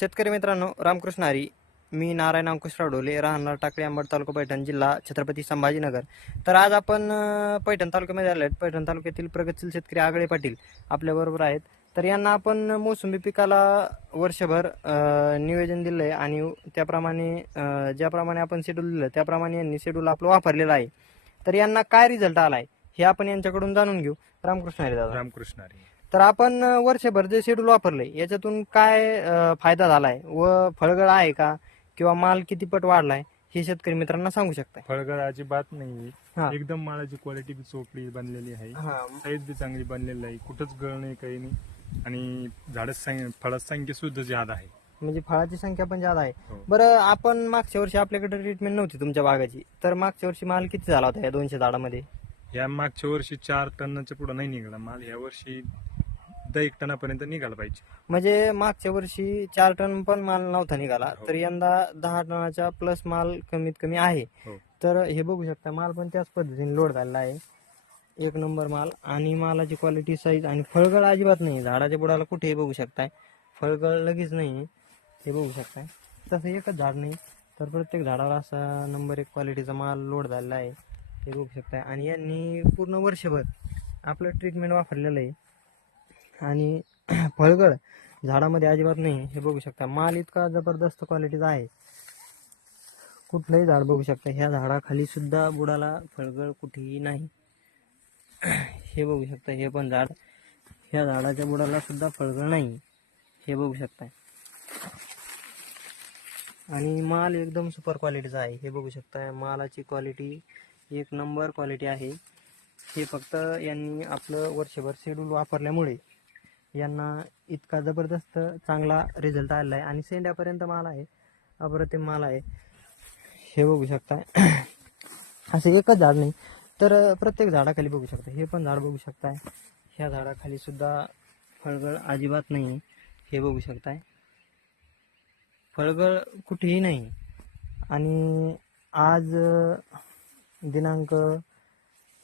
शेतकरी मित्रांनो रामकृष्ण हरी मी नारायण अंकुश राडोले राहणार टाकळी अंबड तालुका पैठण जिल्हा छत्रपती संभाजीनगर. तर आज आपण पैठण तालुक्यामध्ये आले आहेत. पैठण तालुक्यातील प्रगतशील शेतकरी आगळे पाटील आपल्याबरोबर आहेत. तर यांना आपण मोसंबी पिकाला वर्षभर नियोजन दिलं आहे आणि त्याप्रमाणे ज्याप्रमाणे आपण शेड्यूल दिलं त्याप्रमाणे यांनी शेड्यूल आपलं वापरलेलं आहे. तर यांना काय रिझल्ट आला आहे हे आपण यांच्याकडून जाणून घेऊ. रामकृष्ण हरी दादा. रामकृष्ण हरी. तर आपण वर्षभर जे शेड्यूल वापरलंय याच्यातून काय फायदा झालाय? व फळगळ आहे का? किंवा माल किती पट वाढलाय? हे शेतकरी मित्रांना सांगू शकताय. फळगळ अजिबात नाही हा. एकदम माळाची क्वालिटी बी चोपडी बनलेली आहे. हा. साईज बी चांगली बनलेली आहे. कुठंच गळ नाही काही नाही. आणि झाडच फळाची संख्या सुद्धा ज्यादा आहे. म्हणजे फळाची संख्या पण जादा आहे. हो. बरं आपण मागच्या वर्षी आपल्याकडे ट्रीटमेंट नव्हती तुमच्या बागाची. तर मागच्या वर्षी माल किती झाला होता या दोनशे झाडामध्ये? या मागच्या वर्षी चार टनाच्या पुढे नाही निघाला माल. या वर्षी दहा एक टनापर्यंत निघाला पाहिजे. म्हणजे मागच्या वर्षी चार टन पण माल नव्हता निघाला. हो. तर यंदा दहा टनाच्या प्लस माल कमीत कमी आहे. हो. तर हे बघू शकता माल पण त्याच पद्धतीने लोड झालेला आहे. एक नंबर माल आणि मालाची क्वालिटी साईज आणि फळगळ अजिबात नाही. झाडाच्या बुडाला कुठेही बघू शकताय. फळगळ लगेच नाही. हे बघू शकताय. तसं एकच झाड नाही. तर प्रत्येक झाडावर असा नंबर एक क्वालिटीचा माल लोड झालेला आहे. हे बघू शकताय. आणि यांनी पूर्ण वर्षभर आपलं ट्रीटमेंट वापरलेलं आहे. आणि फळगळ झाडामध्ये अजिबात नाही हे बघू शकता. माल इतका जबरदस्त क्वालिटीचा आहे. कुठलंही झाड बघू शकता. ह्या झाडाखाली सुद्धा बुडाला फळगळ कुठेही नाही. हे बघू शकता. हे पण झाड ह्या झाडाच्या बुडाला सुद्धा फळगळ नाही. हे बघू शकता. आणि माल एकदम सुपर क्वालिटीचा आहे. हे बघू शकता. मालाची क्वालिटी एक नंबर क्वालिटी आहे. हे फक्त यांनी आपलं वर्षभर शेड्यूल वापरल्यामुळे यांना इतका जबरदस्त चांगला रिझल्ट आलेला आहे. आणि सेंड्यापर्यंत माल आहे. अप्रतिम माल आहे. हे बघू शकता. असे एकच झाड नाही. तर प्रत्येक झाडाखाली बघू शकता. हे पण झाड बघू शकताय. ह्या झाडाखाली सुद्धा फळगळ अजिबात नाही हे बघू शकताय. फळगळ कुठेही नाही. आणि आज दिनांक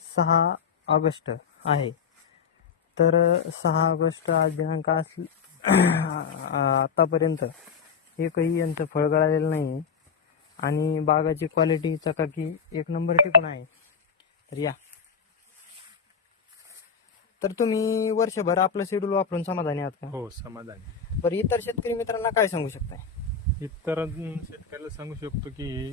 सहा ऑगस्ट आहे. तर सहा ऑगस्ट आज दिनांक अस आतापर्यंत एकही यांचं फळ गळालेलं नाही आणि बागाची क्वालिटी चकाकी एक नंबर टिकून आहे. तर या. तर तुम्ही वर्षभर आपलं शेड्यूल वापरून समाधानी आहात का? हो समाधान. बरं इतर शेतकरी मित्रांना काय सांगू शकताय? इतर शेतकऱ्याला सांगू शकतो की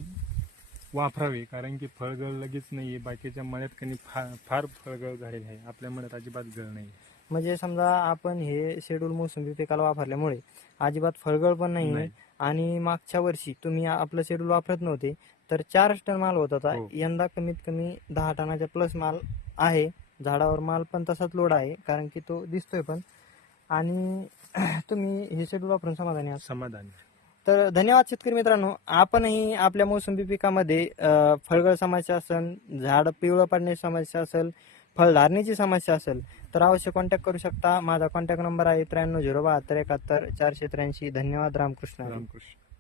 वापरावे कारण की फळगळ लगेच नाहीये. बाकीच्या मळ्यात कधी फार फार फळगळ झालेली आहे. आपल्या मळ्यात अजिबात गळ नाही म्हणजे समजा आपण हे शेड्यूल मोसंबी पिकाला वापरल्यामुळे अजिबात फळगळ पण नाही नाही. आणि मागच्या वर्षी तुम्ही आपलं शेड्यूल वापरत नव्हते तर चार टन माल होत होता. हो. यंदा कमीत कमी दहा टनाच्या प्लस माल आहे. झाडावर माल पण तसाच लोड आहे कारण की तो दिसतोय पण. आणि तुम्ही हे शेड्यूल वापरून समाधानी आहात. समाधान तर धन्यवाद शेतकरी मित्रांनो. आपणही आपल्या मोसंबी पिकामध्ये फळगळ समस्या असेल झाड पिवळं पडण्याची समस्या असेल फळधारणेची समस्या असेल तर अवश्य कॉन्टॅक्ट करू शकता. माझा कॉन्टॅक्ट नंबर आहे त्र्याण्णव झिरो बहात्तर एकाहत्तर चारशे त्र्याऐंशी. धन्यवाद. रामकृष्ण. रामकृष्ण.